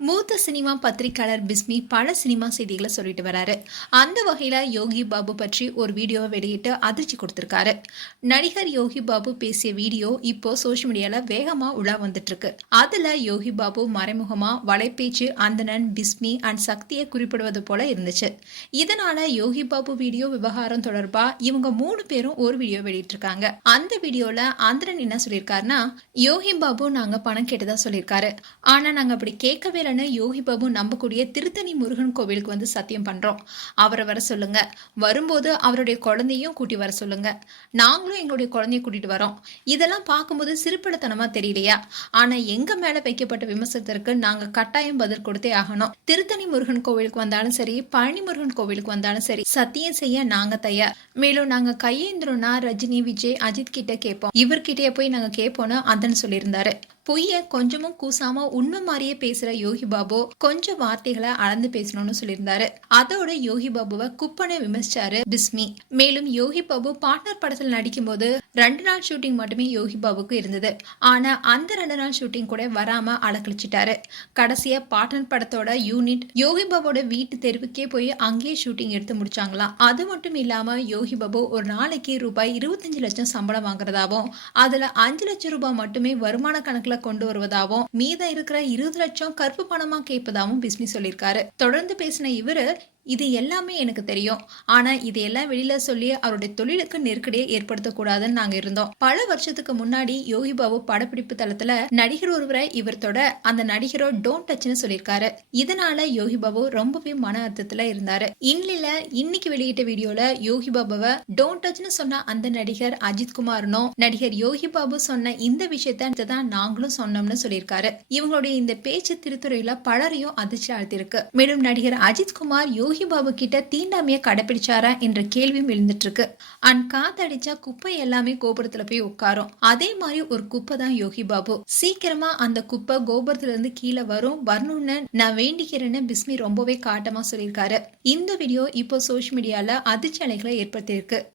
மூத்த சினிமா பத்திரிக்கையாளர் பிஸ்மி பல சினிமா செய்திகளை சொல்லிட்டு வராரு. அந்த வகையில் யோகி பாபு பற்றி ஒரு வீடியோவை வெளியிட்டு அதிர்ச்சி கொடுத்துருக்காரு. நடிகர் யோகி பாபு பேசிய வீடியோ இப்போ சோஷியல் மீடியாவில் வேகமாக உலா வந்துட்டுருக்கு. அதில் யோகி பாபு மறைமுகமாக வலைப்பேச்சு அந்தணன் பிஸ்மி அண்ட் சக்தியை குறிப்பிடுவது போல இருந்துச்சு. இதனால யோகி பாபு வீடியோ விவகாரம் தொடர்பாக இவங்க மூணு பேரும் ஒரு வீடியோ வெளியிட்டிருக்காங்க. அந்த வீடியோவில் அந்தனன் என்ன சொல்லியிருக்காருன்னா யோகி பாபு நாங்கள் பணம் கேட்டதா சொல்லியிருக்காரு. ஆனால் நாங்கள் அப்படி கேட்கவே இல்லைன்னு யோகி பாபு நம்பக்கூடிய திருத்தணி முருகன் கோவிலுக்கு வந்து சத்தியம் பண்றோம். அவரை வர சொல்லுங்க. வரும்போது அவருடைய குழந்தையும் கூட்டி வர சொல்லுங்க. நாங்களும் எங்களுடைய குழந்தைய கூட்டிட்டு வரோம். இதெல்லாம் பார்க்கும்போது சிறுபடத்தனமா தெரியலையா? ஆனா எங்க மேல வைக்கப்பட்ட விமர்சனத்திற்கு நாங்க கட்டாயம் பதில் கொடுத்தே ஆகணும். திருத்தணி முருகன் கோவிலுக்கு வந்தாலும் சரி பழனி முருகன் கோவிலுக்கு வந்தாலும் சரி சத்தியம் செய்ய நாங்க தயார். மேலும் நாங்க கையேந்திரம்னா ரஜினி விஜய் அஜித் கிட்ட கேட்போம். இவர்கிட்டயே போய் நாங்க கேட்போம்னு அதன் சொல்லியிருந்தாரு. பொய்ய கொஞ்சமும் கூசாம உண்மை மாதிரியே பேசுற யோகி பாபு கொஞ்சம் வார்த்தைகளை அளந்து பேசணும்னு சொல்லியிருந்தாரு. அதோட யோகி பாபுவை குப்பனை விமர்சிச்சாரு பிஸ்மி. மேலும் யோகி பாபு பார்ட்னர் படத்தில் நடிக்கும்போது ரெண்டு நாள் ஷூட்டிங் மட்டுமே யோகி பாபுக்கு இருந்தது. ஆனா அந்த ரெண்டு நாள் ஷூட்டிங் கூட வராம அலக்கழிச்சிட்டாரு. கடைசியா பார்ட்னர் படத்தோட யூனிட் யோகி பாபுவோட வீட்டு தெருவுக்கே போய் அங்கேயே ஷூட்டிங் எடுத்து முடிச்சாங்களாம். அது மட்டும் இல்லாம யோகி பாபு ஒரு நாளைக்கு ரூபாய் இருபத்தஞ்சு லட்சம் சம்பளம் வாங்குறதாவும் அதுல அஞ்சு லட்சம் ரூபாய் மட்டுமே வருமான கணக்குல கொண்டு வருவதாகவும் மீதம் இருக்கிற இருபது லட்சம் கருப்பு பணமா கேட்பதாகவும் பிஸ்மி சொல்லியிருக்காரு. தொடர்ந்து பேசின இவரு இது எல்லாமே எனக்கு தெரியும். ஆனா இதையெல்லாம் வெளியில சொல்லி அவருடைய தொழிலுக்கு நெருக்கடியை ஏற்படுத்தக்கூடாதுன்னு நாங்க இருந்தோம். பல வருஷத்துக்கு முன்னாடி யோகி பாபு படப்பிடிப்பு தளத்துல நடிகர் ஒருவரை இவர் தொட அந்த நடிகரோ டோன்ட் டச்னு சொல்லியிருக்காரு. இதனால யோகி பாபு ரொம்பவே மன அர்த்தத்துல இருந்தாரு. இன்லில இன்னைக்கு வெளியிட்ட வீடியோல யோகி பாபுவை டோன்ட் டச்னு சொன்ன அந்த நடிகர் அஜித் குமார்னும் நடிகர் யோகி பாபு சொன்ன இந்த விஷயத்த தான் நாங்களும் சொன்னோம்னு சொல்லியிருக்காரு. இவங்களுடைய இந்த பேச்சு திருத்துறையில பலரையும் அதிர்ச்சி ஆழ்த்திருக்கு மேலும் நடிகர் அஜித் குமார் யோகி பாபு கிட்ட தீண்டாமைய கடைபிடிச்சாரா என்ற கேள்வியும் எழுந்துட்டு இருக்கு அண்ட் காத்தடிச்சா குப்பை எல்லாமே கோபுரத்துல போய் உட்காரும். அதே மாதிரி ஒரு குப்பை தான் யோகி பாபு சீக்கிரமா அந்த குப்பை கோபுரத்துல இருந்து கீழே வரும். வரணும்னு நான் வேண்டிக்கிறேன்னு பிஸ்மி ரொம்பவே காட்டமா சொல்லியிருக்காரு. இந்த வீடியோ இப்போ சோஷியல் மீடியால அதிர்ச்சி அலைகளை ஏற்படுத்தியிருக்கு.